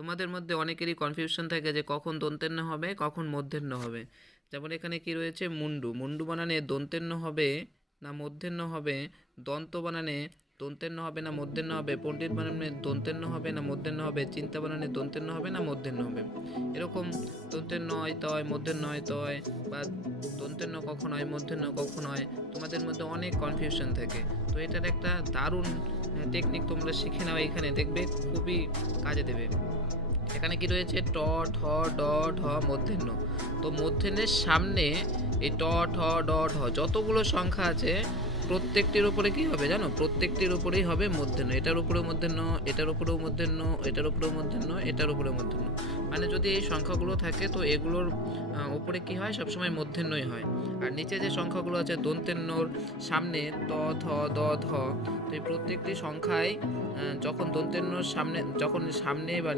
তোমাদের মধ্যে অনেকেরই কনফিউশন থাকে যে কখন দন্তের ন হবে কখন মূর্ধন্য ন হবে। যেমন এখানে কি রয়েছে, মুন্ডু, মুন্ডু বানানে দন্তের ন হবে না মূর্ধন্য ন হবে, দন্ত বানানে দন্তের ন হবে না মূর্ধন্য ন হবে, পণ্ডিত বানানে দন্তের ন হবে না মূর্ধন্য ন হবে, চিন্তা বানানে দন্তের ন হবে না মূর্ধন্য ন হবে। এরকম দন্তের ন হয় তয়, মূর্ধন্য হয় তয়, বা দন্তের ন কখন হয় মূর্ধন্য কখন হয়, তোমাদের মধ্যে অনেক কনফিউশন থাকে। তো এটার একটা দারুণ টেকনিক তোমরা শিখে নাও, এখানে দেখবে খুবই কাজে দেবে। এখানে কি রয়েছে, ট, ঠ, ড, ঢ, মূর্ধন্য। তো মূর্ধন্যের সামনে এই ট, ঠ, ড, ঢ যতগুলো সংখ্যা আছে প্রত্যেকটির উপরে কি হবে জানো, প্রত্যেকটির উপরেই হবে মূর্ধন্য। এটার উপরেও মূর্ধন্য, এটার উপরেও মূর্ধন্য, এটার উপরেও মূর্ধন্য, এটার উপরেও মূর্ধন্য। মানে যদি এই সংখ্যাগুলো থাকে তো এগুলোর উপরে কি হয়, সবসময় মূর্ধন্যই হয়। আর নিচে যে সংখ্যাগুলো আছে দন্তের নর সামনে ত, থ, দ, ধ, তো এই প্রত্যেকটি সংখ্যায় যখন দন্তের নর সামনে, যখন সামনে বা